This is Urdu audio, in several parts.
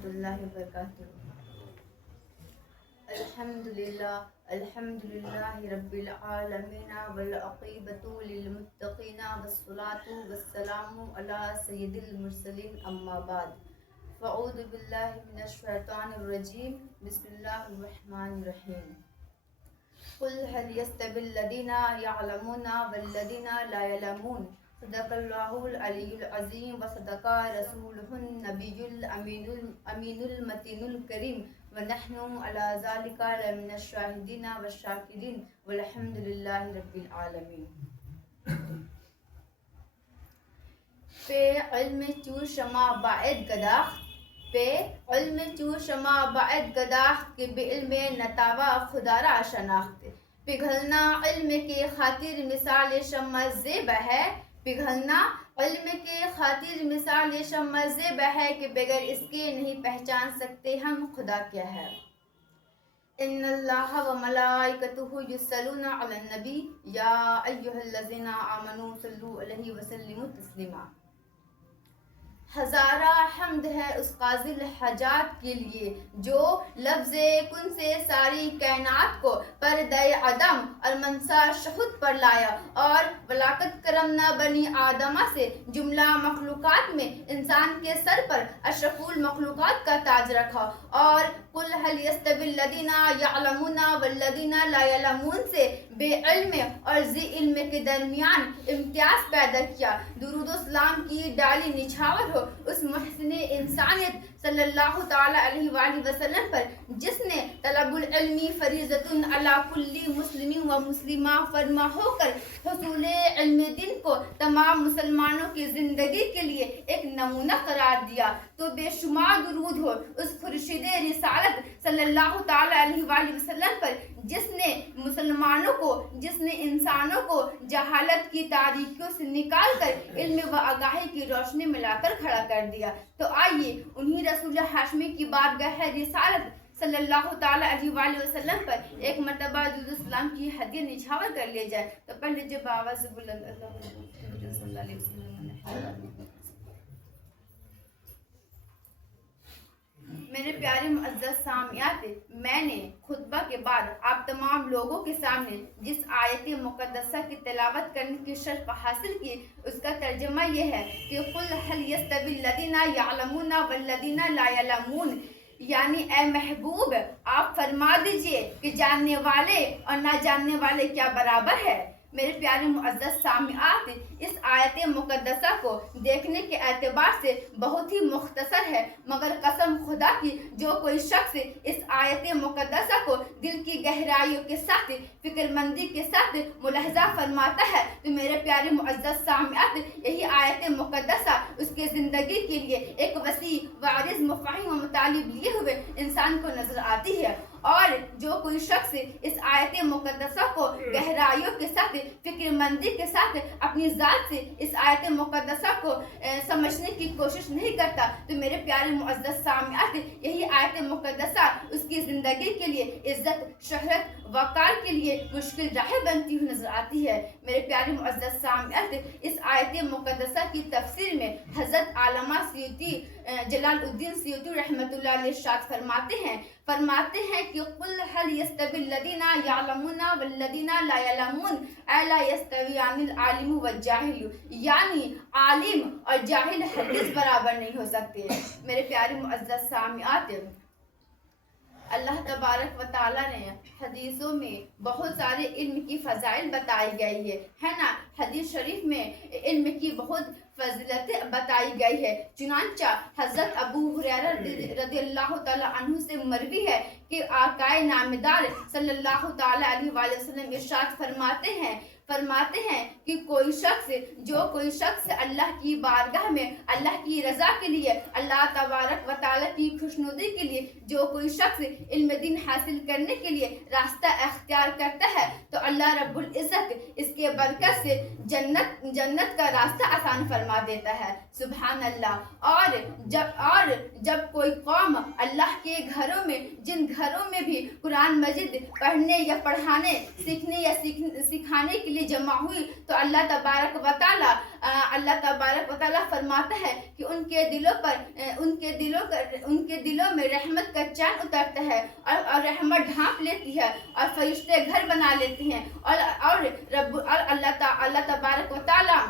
ورحمۃ اللہ وبرکاتہ۔ الحمد للہ رب العالمین والعاقبۃ للمتقین والصلاۃ والسلام علی سید المرسلین اما بعد فاعوذ باللہ من الشیطان الرجیم بسم اللہ الرحمن الرحیم۔ قل هل يستوي الذين يعلمون والذين لا يعلمون صدق اللہ العلی العظیم وصدق رسولہ النبی الامین المتین الکریم ونحن علی ذلک لمن الشاہدین والشاکرین والحمد للہ رب العالمین۔ پہ علم چو شما باعد گداخت پہ علم چو شما باعد گداخت کہ بعلم نتاوا خدا را شناخت پگھلنا علم کے خاطر مثال شمع زیب ہے پگھلنا علم کے خاطر مثال شمع زیب ہے کہ بغیر اس کے نہیں پہچان سکتے ہم خدا کیا ہے۔ ان اللہ و ملائکتہ یصلون علی النبی یا ایھا الذین آمنوا صلوا علیہ وسلموا تسلیما۔ ہزارہ حمد ہے اس قاضی الحاجات کے لیے جو لفظ کن سے ساری کائنات کو پردہ عدم اور منصا شہود پر لایا اور ولاقت کرمنا بنی آدمہ سے جملہ مخلوقات میں انسان کے سر پر اشرف المخلوقات کا تاج رکھا اور قل هل يستوي الذين يعلمون والذين لا يعلمون سے بے علم اور ذی علم کے درمیان امتیاز پیدا کیا۔ درود و سلام کی ڈالی نچھاور ہو اس محسن انسانیت صلی اللہ تعالی علیہ وآلہ وسلم پر جس نے طلب العلمی فریضۃ علی کل مسلم و مسلمہ فرما ہو کر حصول علم دین کو تمام مسلمانوں کی زندگی کے لیے ایک نمونہ قرار دیا۔ تو بے شمار درود ہو اس خورشید رسالت صلی اللہ تعالی علیہ وآلہ وسلم پر جس نے مسلمانوں کو جس نے انسانوں کو جہالت کی تاریکیوں سے نکال کر علم و آگاہی کی روشنی میں لا کر کھڑا کر دیا۔ تو آئیے انہی رسول ہاشمی کی بارگاہ رسالت صلی اللہ تعالی علیہ وآلہ وسلم پر ایک مرتبہ درود السلام کی ہدیہ نچھاور کر لیا جائے۔ تو پڑھ لیجیے بآواز بلند اللہ صلی اللہ علیہ وسلم۔ میرے پیارے معزز سامعات، میں نے خطبہ کے بعد آپ تمام لوگوں کے سامنے جس آیت مقدسہ کی تلاوت کرنے کی شرف حاصل کی اس کا ترجمہ یہ ہے کہ قل هل يستوي الذين يعلمون والذين لا يعلمون، یعنی اے محبوب آپ فرما دیجئے کہ جاننے والے اور نہ جاننے والے کیا برابر ہے۔ میرے پیارے معزز سامعات، اس آیت مقدسہ کو دیکھنے کے اعتبار سے بہت ہی مختصر ہے، مگر قسم خدا کی جو کوئی شخص اس آیت مقدسہ کو دل کی گہرائیوں کے ساتھ فکر مندی کے ساتھ ملاحظہ فرماتا ہے تو میرے پیارے معزز سامعات یہی آیت مقدسہ اس کے زندگی کے لیے ایک وسیع وعرض مفاہیم و مطالب لیے ہوئے انسان کو نظر آتی ہے۔ اور جو کوئی شخص اس آیت مقدسہ کو گہرائیوں کے ساتھ فکر مندی کے ساتھ اپنی ذات سے اس آیت مقدسہ کو سمجھنے کی کوشش نہیں کرتا تو میرے پیارے معزز سامعات یہی آیت مقدسہ اس کی زندگی کے لیے عزت، شہرت، وقار کے لیے مشکل راہ بنتی ہوئی نظر آتی ہے۔ میرے پیارے معزز سامعات، اس آیت مقدسہ کی تفسیر میں حضرت علامہ سیوطی جلال الدین سیوطی رحمۃ اللہ علیہ ارشاد فرماتے ہیں کہ قل هل يستوي الذين يعلمون والذين لا يعلمون الا يستويان العالم والجاہل، یعنی عالم اور جاہل ہرگز برابر نہیں ہو سکتے۔ میرے پیارے معزز سامعات، اللہ تبارک و تعالیٰ نے حدیثوں میں بہت سارے علم کی فضائل بتائی گئی ہے نا، حدیث شریف میں علم کی بہت فضیلتیں بتائی گئی ہے۔ چنانچہ حضرت ابو ہریرہ رضی اللہ تعالیٰ عنہ سے مروی ہے کہ آقائے نامدار صلی اللہ تعالیٰ علیہ وآلہ وسلم ارشاد فرماتے ہیں کہ کوئی شخص اللہ کی بارگاہ میں اللہ کی رضا کے لیے، اللہ تبارک و تعالیٰ کی خوشنودی کے لیے جو کوئی شخص علم دین حاصل کرنے کے لیے راستہ اختیار کرتا ہے تو اللہ رب العزت اس کے برکت سے جنت کا راستہ آسان فرما دیتا ہے۔ سبحان اللہ۔ اور جب کوئی قوم اللہ کے گھروں میں جن گھروں میں بھی قرآن مجید پڑھنے یا پڑھانے سیکھنے یا سکھانے کے لیے جمع ہوئی تو اللہ تبارک و تعالیٰ فرماتا ہے کہ ان کے دلوں میں رحمت کا چین اترتا ہے اور رحمت ڈھانپ لیتی ہے اور فرشتے گھر بنا لیتے ہیں اور اللہ تبارک و تعالیٰ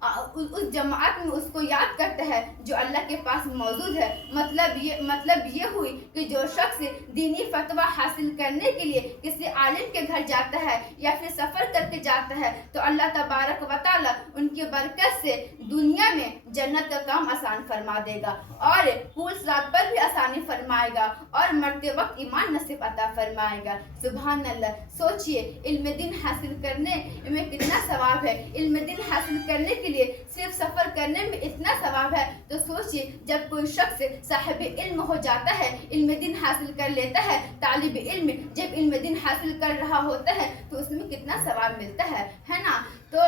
اس جماعت میں اس کو یاد کرتا ہے جو اللہ کے پاس موجود ہے۔ مطلب یہ ہوئی کہ جو شخص دینی فتویٰ حاصل کرنے کے لیے کسی عالم کے گھر جاتا ہے یا پھر سفر کر کے جاتا ہے تو اللہ تبارک و تعالیٰ ان کی برکت سے دنیا میں جنت کا کام آسان فرما دے گا اور پور صراط پر بھی آسانی فرمائے گا اور مرتے وقت ایمان نصیب عطا فرمائے گا۔ سبحان اللہ، سوچئے علم دین حاصل کرنے میں کتنا ثواب ہے۔ علم دین حاصل کرنے کے لیے صرف سفر کرنے میں اتنا ثواب ہے تو سوچئے جب کوئی شخص صاحب علم ہو جاتا ہے، علم دین حاصل کر لیتا ہے، طالب علم جب علم دین حاصل کر رہا ہوتا ہے تو اس میں کتنا ثواب ملتا ہے نا۔ تو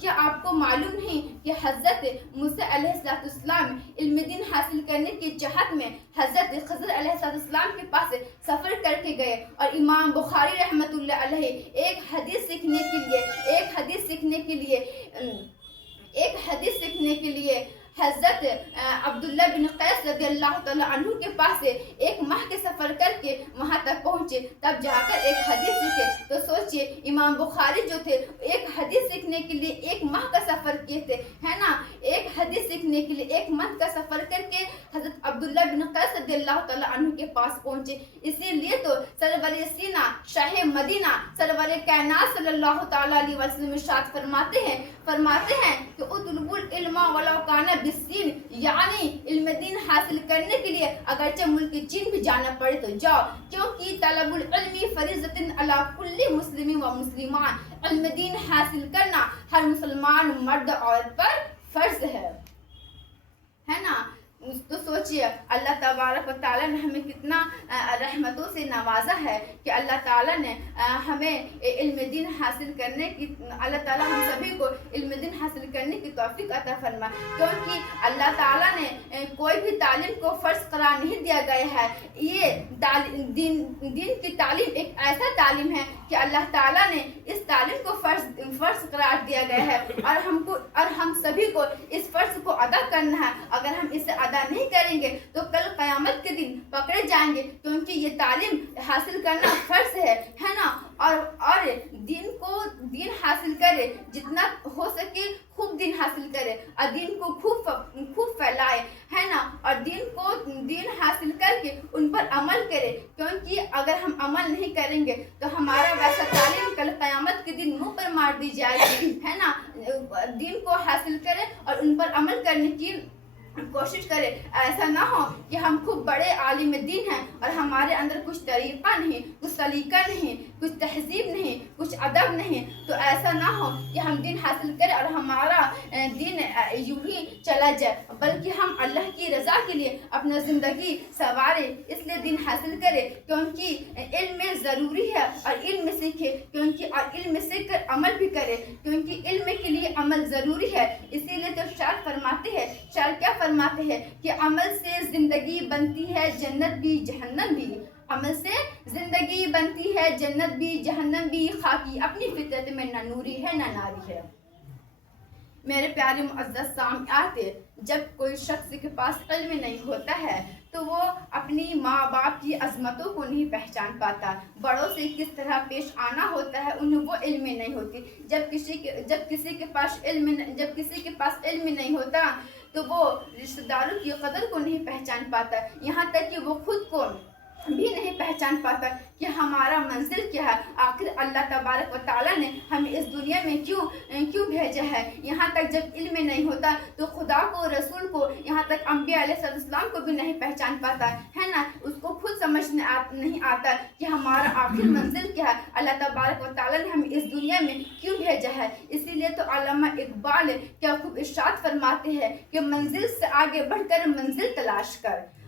کیا آپ کو معلوم نہیں کہ حضرت موسیٰ علیہ السلام علم دین حاصل کرنے کی چاہت میں حضرت خضر علیہ السلام کے پاس سفر کر کے گئے اور امام بخاری رحمۃ اللہ علیہ ایک حدیث سیکھنے کے لیے حضرت عبداللہ بن قیس رضی اللہ تعالیٰ عنہ کے پاس ایک ماہ کے سفر کر کے وہاں تک پہنچے، تب جا کر ایک حدیث سیکھے۔ تو سوچئے امام بخاری جو تھے ایک حدیث سیکھنے کے لیے ایک ماہ کا سفر کیے تھے، ہے نا، ایک حدیث سیکھنے کے لیے ایک ماہ کا سفر کر کے حضرت عبداللہ بن قیس رضی اللہ تعالیٰ عنہ کے پاس پہنچے۔ اسی لیے تو سرور سینہ شاہ مدینہ سرور کائنات صلی اللہ تعالیٰ علیہ وسلم ارشاد فرماتے ہیں کہ اطلبوا العلم ولو کان بالصین، یعنی علم دین حاصل کرنے کے لیے اگرچہ ملک چین بھی جانا پڑے تو جاؤ، کیونکہ طلب العلم فریضۃ علی کل مسلم و مسلمان، علم دین حاصل کرنا ہر مسلمان مرد عورت پر فرض ہے نا۔ تو سوچئے اللہ تبارک و تعالیٰ نے ہمیں کتنا رحمتوں سے نوازا ہے کہ اللہ تعالیٰ نے ہمیں علم دین حاصل کرنے کی اللہ تعالیٰ ہم سبھی کو علم دین حاصل کرنے کی توفیق عطا فرمائے، کیونکہ اللہ تعالیٰ نے کوئی بھی تعلیم کو فرض قرار نہیں دیا گیا ہے۔ یہ دین کی تعلیم ایک ایسا تعلیم ہے کہ اللہ تعالیٰ نے اس تعلیم کو فرض قرار دیا گیا ہے اور ہم سبھی کو اس فرض کو ادا کرنا ہے۔ اگر ہم اسے ادا نہیں کریں گے تو کل قیامت کے دن پکڑے جائیں گے، کیونکہ یہ تعلیم حاصل کرنا فرض ہے نا۔ اور دین حاصل کرے، جتنا ہو سکے خوب دین حاصل کرے اور دین کو خوب پھیلائے، ہے نا، اور دین حاصل کر کے ان پر عمل کرے، کیونکہ اگر ہم عمل نہیں کریں گے تو ہمارا ویسا تعلیم کل قیامت کے دن منہ پر مار دی جائے گی، ہے نا۔ دین کو حاصل کرے اور ان پر عمل کرنے کی کوشش کرے، ایسا نہ ہو کہ ہم خوب بڑے عالم دین ہیں اور ہمارے اندر کچھ طریقہ نہیں، کچھ سلیقہ نہیں، کچھ تہذیب نہیں، کچھ ادب نہیں، تو ایسا نہ ہو کہ ہم دین حاصل کریں اور ہمارا دین یوں ہی چلا جائے، بلکہ ہم اللہ کی رضا کے لیے اپنا زندگی سنوارے، اس لیے دین حاصل کرے، کیونکہ علم ضروری ہے اور علم سیکھے، اور علم سیکھ کر عمل بھی کرے، کیونکہ علم کے لیے عمل ضروری ہے۔ اسی لیے تو شاعر کیا فرماتے ہیں کہ عمل سے زندگی بنتی ہے جنت بھی جہنم بھی، عمل سے زندگی بنتی ہے جنت بھی جہنم بھی، خاکی اپنی فطرت میں نہ نوری ہے نہ ناری ہے۔ میرے پیارے معزز سامعین، جب کوئی شخص کے پاس علم نہیں ہوتا ہے تو وہ اپنی ماں باپ کی عظمتوں کو نہیں پہچان پاتا، بڑوں سے کس طرح پیش آنا ہوتا ہے انہیں وہ علم نہیں ہوتی۔ جب کسی کے پاس علم نہیں ہوتا تو وہ رشتہ داروں کی قدر کو نہیں پہچان پاتا، یہاں تک کہ وہ خود کو بھی نہیں پہچان پاتا کہ ہمارا منزل کیا ہے، آخر اللہ تبارک و تعالیٰ نے ہمیں اس دنیا میں کیوں بھیجا ہے۔ یہاں تک جب علم نہیں ہوتا تو خدا کو، رسول کو، یہاں تک انبیاء علیہ السلام کو بھی نہیں پہچان پاتا ہے نا، اس کو خود سمجھ نہیں آتا کہ ہمارا آخر منزل کیا ہے، اللہ تبارک و تعالیٰ نے ہمیں اس دنیا میں کیوں بھیجا ہے۔ اسی لیے تو علامہ اقبال کیا خوب ارشاد فرماتے ہیں کہ منزل سے آگے بڑھ کر منزل تلاش کر،